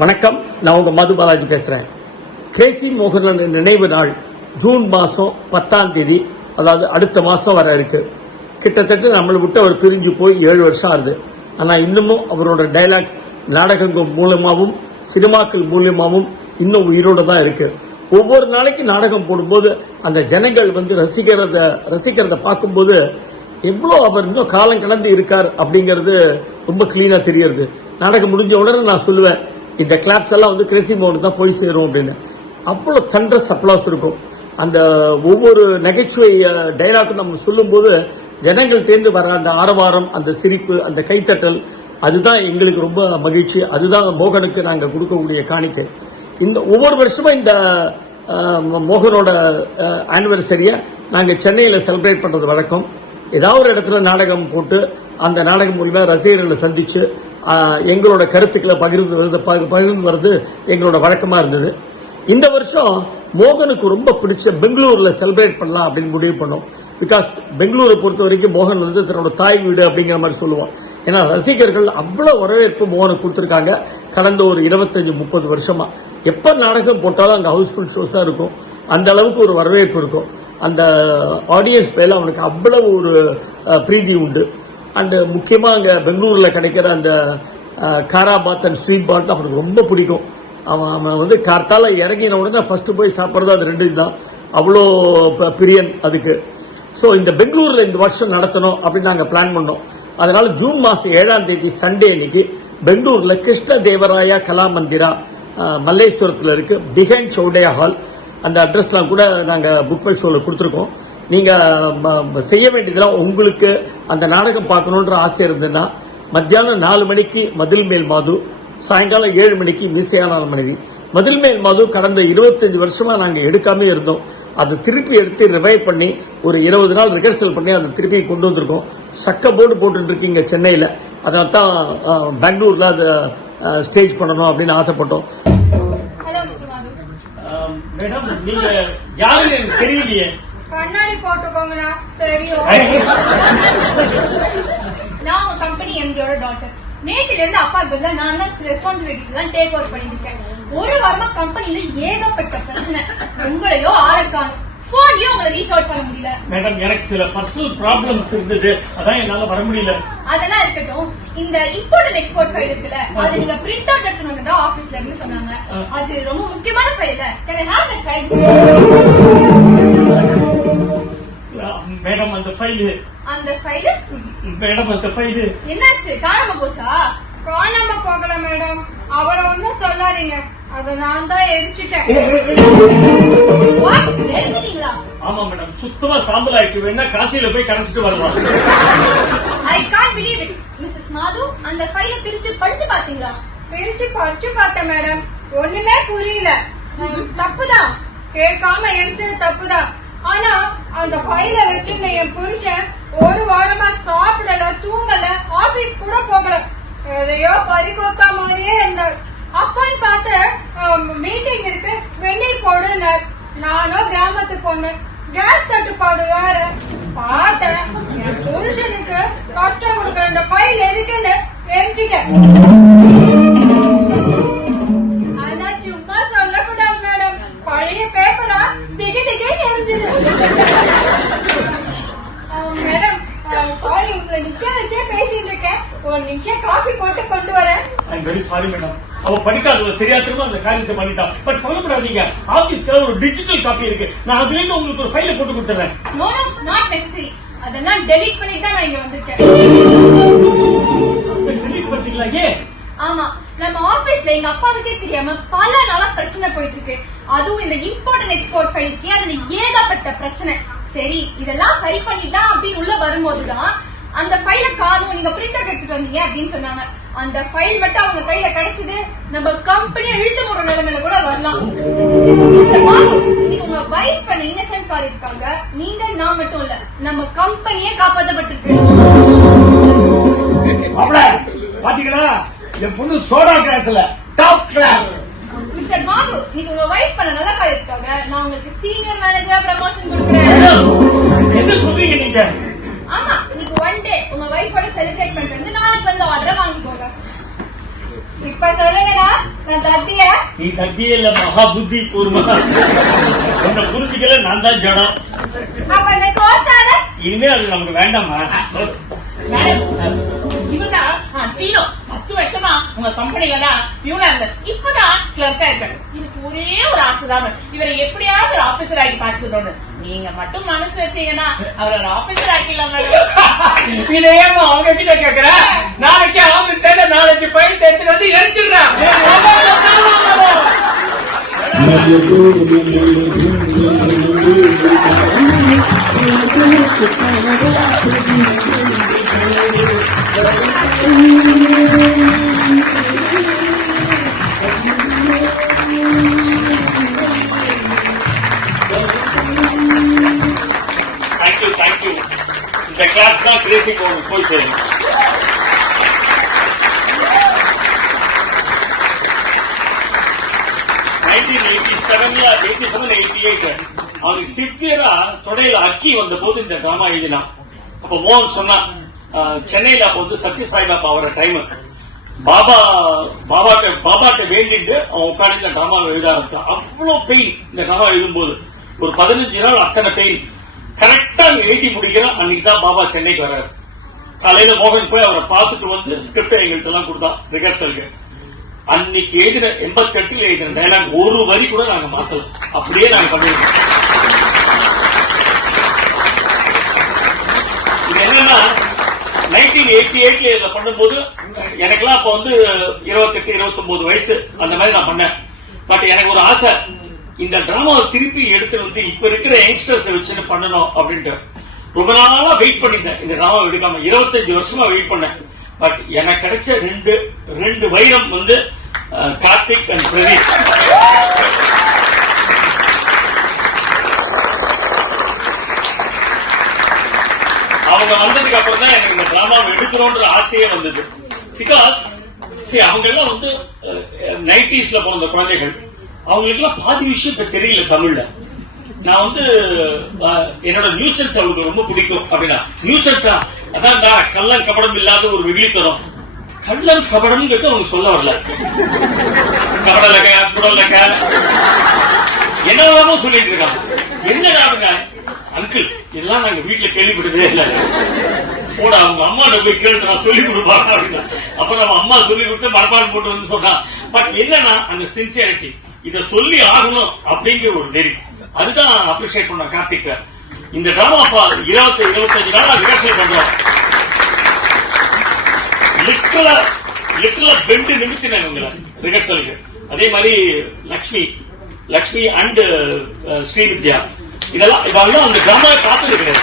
வணக்கம், நான் உங்க மது பாலாஜி பேசுறேன். கேசி மோகன் நினைவு நாள் ஜூன் மாசம் 10ஆம் தேதி, அதாவது அடுத்த மாசம் வர இருக்கு. கிட்டத்தட்ட நம்மளை விட்டு அவர் பிரிஞ்சு போய் 7 வருஷம் ஆகுது. ஆனா இன்னமும் அவரோட டைலாக்ஸ் நாடகங்கள் மூலமாகவும் சினிமாக்கள் மூலியமாகவும் இன்னும் உயிரோட தான் இருக்கு. ஒவ்வொரு நாளைக்கு நாடகம் போடும்போது அந்த ஜனங்கள் ரசிக்கிறத பார்க்கும்போது எவ்வளோ அவர் இன்னும் காலம் கடந்து இருக்கார் அப்படிங்கிறது ரொம்ப கிளீனா தெரியுது. நாடகம் முடிஞ்ச உடனே நான் சொல்லுவேன், இந்த கிளாப்ஸ் எல்லாம் கிரேசி மோகனுக்கு தான் போய் சேரும் அப்படின்னு. அவ்வளோ தண்டர்ஸ் அப்ளாஸ் இருக்கும். அந்த ஒவ்வொரு நகைச்சுவை டைலாக்கும் நம்ம சொல்லும்போது ஜனங்கள்டேந்து வர அந்த ஆரவாரம், அந்த சிரிப்பு, அந்த கைத்தட்டல், அதுதான் எங்களுக்கு ரொம்ப மகிழ்ச்சி. அதுதான் மோகனுக்கு நாங்கள் கொடுக்கக்கூடிய காணிக்கை. இந்த ஒவ்வொரு வருஷமும் இந்த மோகனோட ஆனிவர்சரியை நாங்கள் சென்னையில் செலிப்ரேட் பண்ணுறது வழக்கம். ஏதாவது ஒரு இடத்துல நாடகம் போட்டு அந்த நாடகம் மூலமாக ரசிகர்களை சந்திச்சு எங்களோட கருத்துக்களை பகிர்ந்து வருது எங்களோட வழக்கமா இருந்தது. இந்த வருஷம் மோகனுக்கு ரொம்ப பிடிச்ச பெங்களூர்ல செலிப்ரேட் பண்ணலாம் அப்படின்னு முடிவு பண்ணோம். பிகாஸ் பெங்களூரை பொறுத்த வரைக்கும் மோகன் தன்னோட தாய் வீடு அப்படிங்கிற மாதிரி சொல்லுவோம். ஏன்னா ரசிகர்கள் அவ்வளவு வரவேற்பு மோகனுக்கு கொடுத்துருக்காங்க. கடந்த ஒரு 25-30 வருஷமா எப்ப நாடகம் போட்டாலும் அங்க ஹவுஸ்ஃபுல் ஷோஸ் தான் இருக்கும். அந்த அளவுக்கு ஒரு வரவேற்பு இருக்கும். அந்த ஆடியன்ஸ் மேல அவனுக்கு அவ்வளவு ஒரு பிரீதி உண்டு. அண்ட் முக்கியமா அங்க பெங்களூர்ல கிடைக்கிற அந்த காராபாத் அண்ட் ஸ்வீட் பாத் அவனுக்கு ரொம்ப பிடிக்கும். அவன் கார்த்தால இறங்கின உடனே ஃபர்ஸ்ட் போய் சாப்பிட்றது அது 2 தான். அவ்வளோ பிரியன் அதுக்கு. ஸோ இந்த பெங்களூர்ல இந்த வருஷம் நடத்தணும் அப்படின்னு நாங்கள் பிளான் பண்ணோம். அதனால ஜூன் மாசம் 7ஆம் தேதி சண்டே அன்னைக்கு பெங்களூர்ல கிருஷ்ண தேவராயா கலா மந்திரா மல்லேஸ்வரத்தில் இருக்கு, பிஹைண்ட் சௌடையா ஹால். அந்த அட்ரஸ்லாம் கூட நாங்கள் புக் மை ஷோவில் கொடுத்துருக்கோம். நீங்க செய்ய வேண்டியதெல்லாம், உங்களுக்கு அந்த நாடகம் பார்க்கணுன்ற ஆசை இருந்ததுன்னா மத்தியானம் 4 மணிக்கு மதில் மேல் மாது, சாயங்காலம் 7 மணிக்கு மீசையான மனைவி. மதில் மேல் மாது கடந்த 25 வருஷமா நாங்க எடுக்காம இருந்தோம். அதை திருப்பி எடுத்து ரிவைவ் பண்ணி ஒரு 20 நாள் ரிஹர்சல் பண்ணி அதை திருப்பி கொண்டு வந்திருக்கோம். சக்க போர்டு போட்டு இருக்கீங்க சென்னையில. அதனால தான் பெங்களூர்ல அதை ஸ்டேஜ் பண்ணணும் அப்படின்னு ஆசைப்பட்டோம். மேடம், நீங்க யாருன்னு எனக்கு தெரியலையே. கண்ணாடி போட்டுக்கோங்கண்ணா, தெரியும். நான் உங்க கம்பெனி எம்டியோட டாக்டர். நேத்துல இருந்து அப்பா பதிலா நான் தான் ரெஸ்பான்சிபிலிட்டிஸ் எல்லாம் டேக் ஓவர் பண்ணிட்டு இருக்கேன். ஒரு வாரமா கம்பெனில ஏகப்பட்ட பிரச்சனை. உங்களையோ ஆளுக்கான போன்லயோ உங்களை ரீச் அவுட் பண்ண முடியல. மேடம், எனக்கு சில பர்சனல் ப்ராப்ளம்ஸ் இருந்தது, அதான் என்னால வர முடியல. அதெல்லாம் இருக்கட்டும், இந்த இம்போர்ட் எக்ஸ்போர்ட் ஃபைல் இருக்குல்ல, அது நீங்க பிரிண்ட் அவுட் எடுத்துட்டு வந்ததா ஆபீஸ்ல இருந்து சொன்னாங்க. அது ரொம்ப முக்கியமான file. Can I have that file? Madam, அந்த ஃபைல் மேடம், அந்த ஃபைல் என்னாச்சு? காணாம போச்சா? காணாம போகல மேடம், அவரை ஒன்னும் சொல்லாதீங்க, அத நான் தான் எரிச்சிட்டேன். எரிச்சிட்டீங்களா? ஆமா மேடம், சுத்தமா சாம்பல் ஆயிடுச்சு. வேணா காசியில போய் கரைச்சிட்டு வரலாம். I can't believe it. Mrs Madhu, அந்த ஃபைலை பிரிச்சு படிச்சு பாத்தீங்களா? பிரிச்சு படிச்சு பார்த்தேன் மேடம், ஒண்ணுமே புரியல. தப்புதான், கேட்காம எரிச்சது தப்புதான். ஆனா அந்த ஃபைல வச்சுட்டு என் புருஷன் ஒரு வாரமா சாப்பிடல, தூங்கல, ஆபீஸ் கூட போகல, எதையோ பறிகொடுத்தா மாதிரியே இருந்தார். அப்பன்னு பார்த்து மீட்டிங் இருக்கு, வெந்நீர் போடுனார். நானும் கிராமத்து பொண்ணு, கேஸ் தட்டுப்பாடு வேற. பார்த்தேன், என் புருஷனுக்கு கஷ்டம் கொடுக்குற இந்த ஃபைல் எதுக்குன்னு எரிச்சிட்டேன். ஆனா சும்மா சொல்லக்கூடாது மேடம், பழைய பேப்பரா திகி திகன்னு எரிஞ்சுது. மேடம், சாரி, உங்களை நிக்க வச்சே பேசிட்டு இருக்கேன். ஒரு நிமிஷம் காஃபி போட்டு கொண்டு வரேன். I'm very sorry madam. அவ படிக்காத தெரியாதமா அந்த காரியத்தை பண்ணிட்டா. பட் கவலைப்படாதீங்க, ஆபீஸ்ல ஒரு டிஜிட்டல் காப்பி இருக்கு. நான் அதுல இருந்து உங்களுக்கு ஒரு ஃபைல போட்டு கொடுத்துறேன். No no, not necessary. அதெல்லாம் டெலீட் பண்ணிட்டு தான் நான் இங்க வந்திருக்கேன். டெலீட் பண்ணிட்டீங்களா? ஏன்? ஆமா, நம்ம ஆபீஸ்ல எங்க அப்பாவுக்கே தெரியாம பல நாளா பிரச்சனை போயிட்டு இருக்கு. அதுவும் இந்த இம்போர்ட் அண்ட் எக்ஸ்போர்ட் ஃபைலுக்கே அதுல ஏகப்பட்ட பிரச்சனை. சரி, இதெல்லாம் சரி பண்ணிடலாம் அப்படின்னு உள்ள வரும்போதுதான் அந்த ஃபைல காணும், நீங்க பிரிண்ட் அவுட் எடுத்துட்டு வந்தீங்க அப்படின்னு சொன்னாங்க. அந்த ஃபைல் மட்டும் அவங்க கையில கிடைச்சது, நம்ம கம்பெனியை இழுத்து போற நிலைமையில கூட வரலாம். இன்னைக்கு உங்க வைஃப் பண்ண இன்னசென்ட் காரியத்துக்காக நீங்க, நான் மட்டும் இல்ல, நம்ம கம்பெனியே காப்பாற்றப்பட்டிருக்கு. பாத்தீங்களா, என் பொண்ணு சோடா கிளாஸ்ல டாப் கிளாஸ். மிஸ்டர் மாது, நீங்க உங்க வைஃப் பண்ண நல்ல காரியத்துக்காக நான் உங்களுக்கு சீனியர் மேனேஜரா ப்ரமோஷன் கொடுக்குறேன். என்ன சொல்றீங்க நீங்க? ஆமா, இன்னைக்கு ஒன் டே உங்க வைஃபோட செலிப்ரேட் பண்ணிட்டு வந்து நாளைக்கு வந்து ஆர்டர் வாங்கிக்கோங்க. இப்ப சொல்லுங்கடா, நான் தத்தியா? நீ தத்தியே இல்ல, மகா புத்தி கூர்மா. உன்னை புரிஞ்சுக்கல, நான் தான் ஜடம். அப்ப இந்த கோத்தால இனிமே அது நமக்கு வேண்டாமா? மேடம், இவர்தான் சீனோ 10 வருஷமா உங்க கம்பெனில தான் பியூனா இருந்தார். இப்பதான் கிளர்க்கா இருக்காரு. எனக்கு ஒரே ஒரு ஆசைதான், இவரை எப்படியாவது ஒரு ஆபீசர் ஆக்கி பார்த்துக்கணும்னு. நீங்க மட்டும் மனசு வச்சீங்கன்னா அவரை ஒரு ஆபீசர் ஆக்கிடலாம் மேடம். இதை ஏமா அவங்க கிட்ட கேக்குற? நாளைக்கு ஆபீஸ் சேர்ந்த 4-5 பையன் எடுத்துட்டு வந்து எரிச்சிடுறேன். தேங்க்யூ. இந்த கிளாஸ் தான் கிரேசி போய் சேரும். அவனுக்கு சிவியரா தொடையில அக்கி வந்த போது இந்த டிராமா எழுதினான். அப்ப மோகன் சொன்னா, சென்னையில அப்ப வந்து சத்ய சாய்பாபா வர டைம், பாபாட்ட வேண்டிட்டு அவன் உட்காந்து இந்த டிராமா எழுத ஆரம்பிச்சான். அவ்வளவு பெயின் இந்த டிராமா எழுதும் போது. ஒரு 15 நாள் அத்தனை பெயின். கரெக்டா எழுதி முடிக்கிறான். அன்னைக்கு தான் பாபா சென்னைக்கு வர்றாரு. காலையில மோகன் போய் அவரை பார்த்துட்டு வந்து ஸ்கிரிப்ட் எங்கள்கிட்ட எல்லாம் கொடுத்தான் ரிஹர்சலுக்கு. அன்னைக்கு எழுதின 88 எழுதின டைலாக் ஒரு வரி கூட நாங்க மாத்தல, அப்படியே நாங்க பண்ணிருக்கோம். இது என்னன்னா 1988 இதை பண்ணும்போது எனக்கெல்லாம் அப்ப வந்து 28-29 வயசு அந்த மாதிரி நான் பண்ணேன். பட் எனக்கு ஒரு ஆசை, இந்த டிராமாவை திருப்பி எடுத்து வந்து இப்ப இருக்கிற யங்ஸ்டர்ஸ் வச்சுட்டு பண்ணணும் அப்படின்ட்டு ரொம்ப நாளா வெயிட் பண்ணிட்டேன். இந்த டிராமா எடுக்காம 25 வருஷமா வெயிட் பண்ணேன். பட் எனக்கு கிடைச்ச ரெண்டு வைரம் வந்து கார்த்திக் அண்ட் பிரதீப். அவங்க வந்ததுக்கு அப்புறம் தான் எனக்கு இந்த டிராமாவை எடுக்கணும்ன்ற ஆசையே வந்தது. பிகாஸ் அவங்க எல்லாம் வந்து 90s பிறந்த குழந்தைகள். அவங்களுக்கு எல்லாம் பாதி விஷயம் இப்ப தெரியல தமிழ்ல. நான் வந்து என்னோட நியூசன்ஸ் அவங்களுக்கு ரொம்ப பிடிக்கும். அப்படின்னா நியூசன்ஸா அதான் கள்ளன் கபடம் இல்லாத ஒரு வெகுளித்தனம். கள்ளன் கபடம் அவங்க சொல்ல வரல. கபடலக்க குடலக்க என்னவோ சொல்லிட்டு இருக்காங்க. என்னடா அங்கிள் இதெல்லாம் நாங்க வீட்டுல கேள்விப்பட்டதே இல்ல. போட அவங்க அம்மா போய் கேட்டு நான் சொல்லி கொடுப்பாங்க அப்படின்னா. அப்ப நம்ம அம்மா சொல்லி கொடுத்து மரப்பாடு போட்டு வந்து சொன்னா. பட் என்னன்னா அந்த சின்சியாரிட்டி, இத சொல்லி ஆகணும் அப்படிங்கிற ஒரு நெறி, அதுதான் அப்ரிசியேட் பண்ண கார்த்திக். இந்த டிராமா 25 நாளா ரிஹர்சல் பண்றோம். லிட்டரலா பெண்டு நிமித்தினாங்க உங்களை ரிஹர்சலுக்கு. அதே மாதிரி லக்ஷ்மி அண்ட் ஸ்ரீவித்யா இதெல்லாம் அந்த டிராமா பார்த்தது கிடையாது.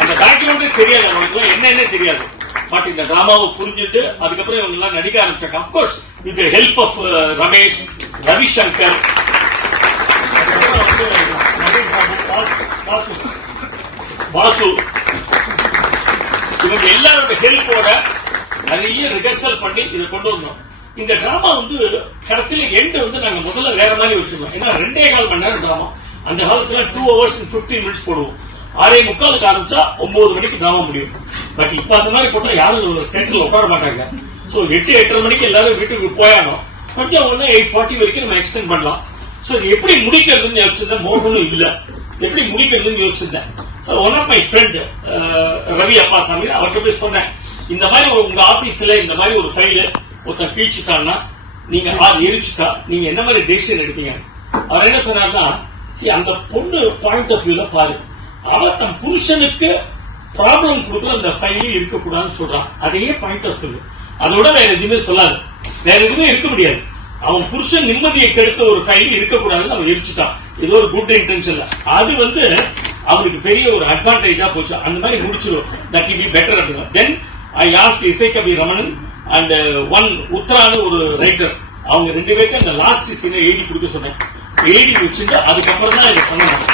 அந்த டாக்குமெண்ட்ரி தெரியாது அவங்களுக்கு, என்ன தெரியாது. பட் இந்த டிராமாவை புரிஞ்சுட்டு அதுக்கப்புறம் இவங்க எல்லாம் நடிக்க ஆரம்பிச்சாங்க. Of course with help of Ramesh, Ravishankar, Vasu, இவங்க எல்லாரோட ஹெல்ப்போட நிறைய ரிஹர்சல் பண்ணி இதை கொண்டு வந்தோம். இந்த டிராமா வந்து கடைசியில எண்ட் வந்து நாங்க முதல்ல வேற மாதிரி வச்சிருக்கோம். ஏன்னா 2.25 மணி நேரம் டிராமா. அந்த காலத்துல 2 hours and 15 minutes போடுவோம். 6:45 ஆரம்பிச்சா 9 மணிக்கு டிராமா முடியும். பட் இப்ப அந்த மாதிரி போட்டா யாரும் தியேட்டர்ல உட்கார மாட்டாங்க. சோ 8-8:30 மணிக்கு எல்லாரும் வீட்டுக்கு போயானோம். கொஞ்சம் 8:40 வரைக்கும் நம்ம எக்ஸ்டெண்ட் பண்ணலாம். சோ இது எப்படி முடிக்கிறதுன்னு யோசிச்சிருந்தேன். மோகனும் இல்ல, எப்படி முடிக்கிறதுன்னு யோசிச்சிருந்தேன். So one of my friend Ravi Appasamy, அவர்கிட்ட போய் சொன்னேன், இந்த மாதிரி உங்க ஆபீஸ்ல இந்த மாதிரி ஒரு ஃபைல் ஒருத்தன் கீழ்ச்சிட்டான்னா, நீங்க எரிச்சுட்டா நீங்க என்ன மாதிரி டெசிஷன் எடுப்பீங்க? அவர் என்ன சொன்னார்னா, அந்த பொண்ணு பாயிண்ட் ஆஃப் வியூல பாரு, அவ தன் புருஷனுக்கு ப்ராப்ளம் கொடுக்கல அந்த ஃபைல் இருக்கக்கூடாதுன்னு சொல்றான். அதையே பாயிண்ட் ஆஃப் சொல்லு, அதோட வேற எதுவுமே சொல்லாது. வேற எதுவுமே இருக்க முடியாது. அவன் புருஷன் நிம்மதியை கெடுத்த ஒரு ஃபைல் இருக்கக்கூடாதுன்னு அவன் எரிச்சுட்டான். ஏதோ ஒரு குட் இன்டென்ஷன்ல. அது வந்து அவருக்கு பெரிய ஒரு அட்வான்டேஜா போச்சு. அந்த மாதிரி முடிச்சிடும். தட் வில் பி பெட்டர் அப்படின்னா. தென் ஐ ஆஸ்க்ட் இசை கவி ரமணன் அண்ட் ஒன் உத்ரான்னு ஒரு ரைட்டர், அவங்க 2 பேருக்கு அந்த லாஸ்ட் சீனை எழுதி கொடுக்க சொன்னேன். எழுதி வச்சுட்டு அதுக்கப்புறம் தான் இதை பண்ணணும்.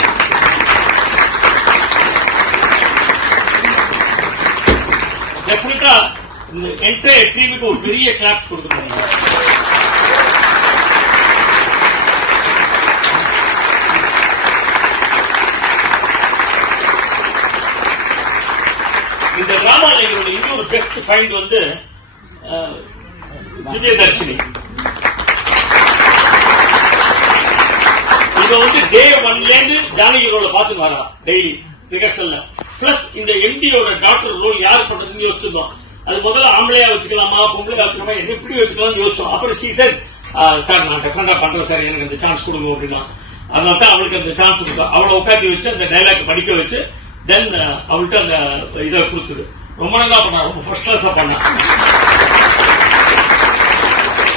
டெஃபினட்டா இந்த என்டையர் டீமுக்கு ஒரு பெரிய கிளாப்ஸ் கொடுக்கணும். இந்த டிராமால எங்களுடைய இன்னொரு பெஸ்ட் ஃபைண்ட் வந்து திவ்யதர்ஷினி. இத வந்து டே 1ல இருந்து ஜானகி ரோல பாத்துட்டு வரா டெய்லி ரிகர்சல்ல. பிளஸ் இந்த எம்டியோட டாக்டர் ரோல் யார் பண்றதுன்னு யோசிச்சிருந்தோம். அது முதல்ல ஆம்பளையா வச்சுக்கலாமா பொம்பளையா வச்சுக்கலாமா எப்படி வச்சுக்கலாம்னு யோசிச்சோம். அப்புறம் ஷீ செட் சார் நான் டெஃபரெண்டா பண்றேன் சார், எனக்கு அந்த சான்ஸ் கொடுங்க அப்படின்னா. அதனால தான் அவளுக்கு அந்த சான்ஸ் கொடுத்தோம். அவளை உட்காந்து வச்சு அந்த டைலாக் படிக்க வச்சு தென் அவள்கிட்ட அந்த இதை கொடுத்துது. ரொம்ப நல்லா பண்ணா, ரொம்ப ஃபர்ஸ்ட் கிளாஸா பண்ணா.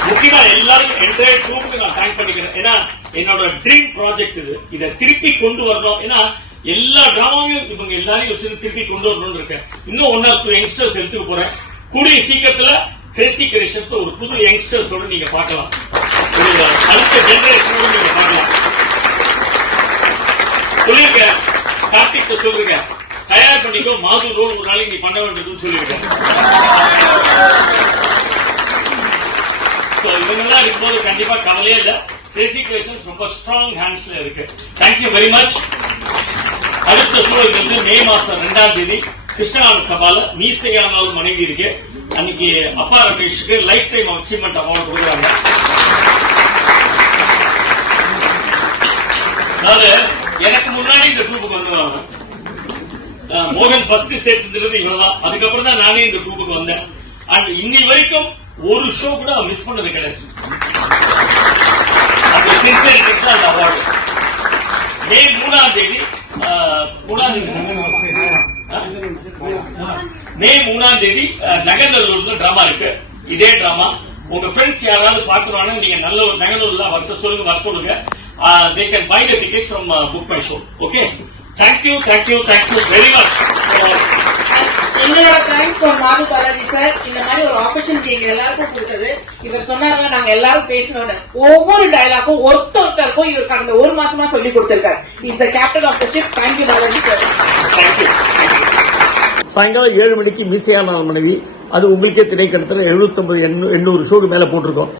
முக்கியமா எல்லாருக்கும் என்டையர் குரூப்புக்கு நான் தேங்க் பண்ணிக்கிறேன். ஏன்னா என்னோட ட்ரீம் ப்ராஜெக்ட் இது. இதை திருப்பி கொண்டு வரணும். ஏன்னா எல்லா டிராமாவையும் இவங்க எல்லாரையும் வச்சு திருப்பி கொண்டு வரணும்னு இருக்கேன். இன்னும் 1 or 2 யங்ஸ்டர்ஸ் எடுத்துட்டு போறேன். கூடிய சீக்கிரத்துல கிரேசி கிரியேஷன்ஸ் ஒரு புது யங்ஸ்டர்ஸோட நீங்க பார்க்கலாம். அடுத்த ஜெனரேஷனோட நீங்க பார்க்கலாம். சொல்லிருக்க கார்த்திக் சொல்லுங்க, தயார் பண்ணிக்கோ மாது ரோல் ஒரு நாளைக்கு நீ பண்ண வேண்டியதுன்னு சொல்லியிருக்கேன். இவங்கெல்லாம் இருக்கும்போது கண்டிப்பா கவலையே இல்ல. கிரேசி கிரியேஷன்ஸ் ரொம்ப ஸ்ட்ராங் ஹேண்ட்ஸ்ல இருக்கு. Thank you very much. அடுத்த ஷோ வந்து மே மாசம் 2ஆம் தேதி கிருஷ்ணகாந்த சபால மீசையானாலும் மனைவி இருக்கு. அன்னைக்கு அப்பா ரமேஷுக்கு லைஃப் டைம் அச்சீவ்மெண்ட் அவார்டு கொடுக்குறாங்க. அதாவது எனக்கு முன்னாடி இந்த குரூப்புக்கு வந்துடுவாங்க. மோகன் ஃபர்ஸ்ட் சேர்த்துறது இவ்வளவுதான். அதுக்கப்புறம் தான் நானே இந்த குரூப்புக்கு வந்தேன். அண்ட் இன்னி வரைக்கும் ஒரு ஷோ கூட மிஸ் பண்ணது கிடையாது. அந்த சின்சியரிட்டிக்கு தான் அந்த அவார்டு. மே 3ஆம் தேதி நகர்நல்லூர்ல டிராமா இருக்கு. இதே டிராமா உங்க ஃப்ரெண்ட்ஸ் யாராவது பாக்குறாங்க, நீங்க நல்ல ஒரு நகர்நல்லூர்ல வர சொல்லுங்க, வர சொல்லுங்க. They can buy the tickets from Book My Show. Okay. Thank you very much. எங்களோட தேங்க்ஸ் ஃபார் மாது பாலாஜி சார். இந்த மாதிரி ஒரு ஆப்பர்ச்சுனிட்டி எங்க எல்லாருக்கும் கொடுத்தது. இவர் சொன்னாங்க நாங்க எல்லாரும் பேசணும்னு. ஒவ்வொரு டயலாக்கும் ஒருத்தருக்கும் இவர் கடந்த 1 மாசமா சொல்லி கொடுத்திருக்காரு. Is the captain of the ship. Thank you Balaji sir. சாயங்காலம் 7 மணிக்கு மீசையான மனைவி. அது உங்களுக்கே திரைக்கடத்துல 750-800 ஷோக்கு மேல போட்டிருக்கோம்.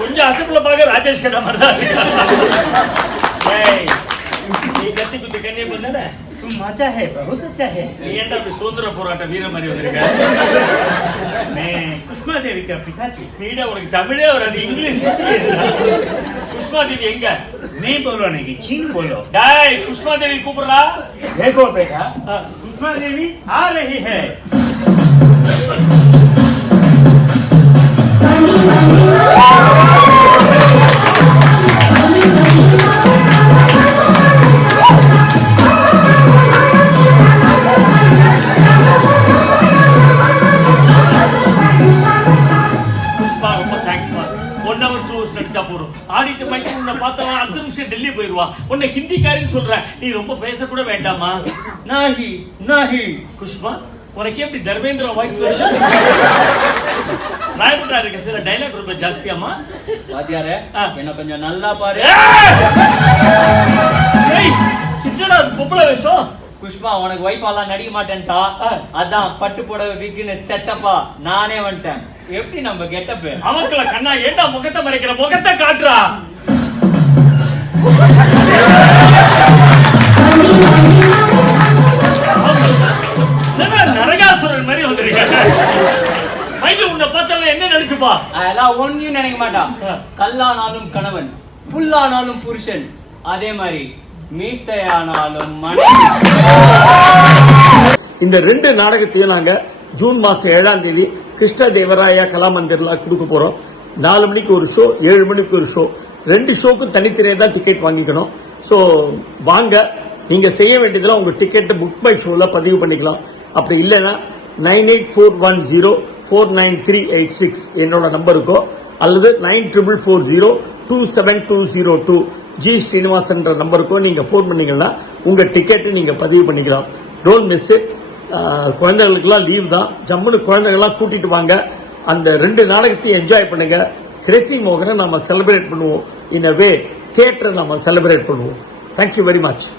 கொஞ்சம் அசப்புல பாக்க ராஜேஷ் கண்ணா மாதிரி தான் இருக்கா. நீ கத்தி குத்தி கண்ணிய பண்ண तुम अच्छा है, बहुत अच्छा है. ஏண்டா அப்படி சுதந்திர போராட்ட வீர மாதிரி வந்திருக்க? मैं कुष्मा देवी का पिताजी. நீடா உனக்கு தமிழே வராது, இங்கிலீஷ். कुष्मा देवी எங்க? नहीं बोलो नहीं, चीन बोलो. डाय कुष्मा देवी கூப்பிடுறா. देखो बेटा, कुष्मा देवी आ रही है. ஆடிட்டு மைக்கு உன்னை பார்த்தா 10 நிமிஷம் டெல்லி போயிருவா. உன்னை ஹிந்திக்காரின்னு சொல்ற, நீ ரொம்ப பேச கூட வேண்டாமா? நாஹி நாஹி குஷ்மா, உனக்கு எப்படி தர்மேந்திர வாய்ஸ் வருது? ராயப்பட்டா இருக்க சில டைலாக் ரொம்ப ஜாஸ்தியாமா. வாத்தியாரே என்ன கொஞ்சம் நல்லா பாரு. என்னடா பொம்பளை வேஷம்? குஷ்மா உனக்கு வைஃப் எல்லாம் நடிக்க மாட்டேன்டா. அதான் பட்டு புடவை விக்குன்னு செட்டப்பா நானே வந்துட்டேன். எப்படி நம்ம கெட்டப்? அவங்கள கண்ணா ஏண்டா முகத்தை மறைக்கிற? முகத்தை காட்டுறா. நரகாசுரன் மாதிரி வந்திருக்க. மைய உன்னை பார்த்தால என்ன நினைச்சுப்பா? அதெல்லாம் ஒன்னும் நினைக்க மாட்டான். கல்லானாலும் கணவன், புல்லானாலும் புருஷன், அதே மாதிரி மீசையானாலும் மனைவி. இந்த 2 நாடகத்தையும் நாங்க ஜூன் மாசம் 7ஆம் தேதி கிருஷ்ண தேவராயா கலாமந்திர்ல கொடுக்க போறோம். 4 மணிக்கு ஒரு ஷோ, 7 மணிக்கு ஒரு ஷோ. 2 ஷோக்கும் தனித்தனியே தான் டிக்கெட் வாங்கிக்கணும். ஸோ வாங்க. நீங்க செய்ய வேண்டியதெல்லாம் உங்க டிக்கெட்டை புக் மை ஷோல பதிவு பண்ணிக்கலாம். அப்படி இல்லைன்னா 9841049386 என்னோட நம்பருக்கோ அல்லது 9440272002 ஜி ஸ்ரீனிவாசன் நம்பருக்கோ நீங்க போன் பண்ணீங்கன்னா உங்க டிக்கெட்டை நீங்க பதிவு பண்ணிக்கலாம். Don't miss it. குழந்தைகளுக்கெல்லாம் லீவ் தான். ஜம்முன்னு குழந்தைகள்லாம் கூட்டிட்டு வாங்க. அந்த 2 நாடகத்தையும் என்ஜாய் பண்ணுங்க. கிரேசி மோகனை நாம செலிப்ரேட் பண்ணுவோம். இன் அ வே தியேட்டரை நாம செலிப்ரேட் பண்ணுவோம். Thank you very much.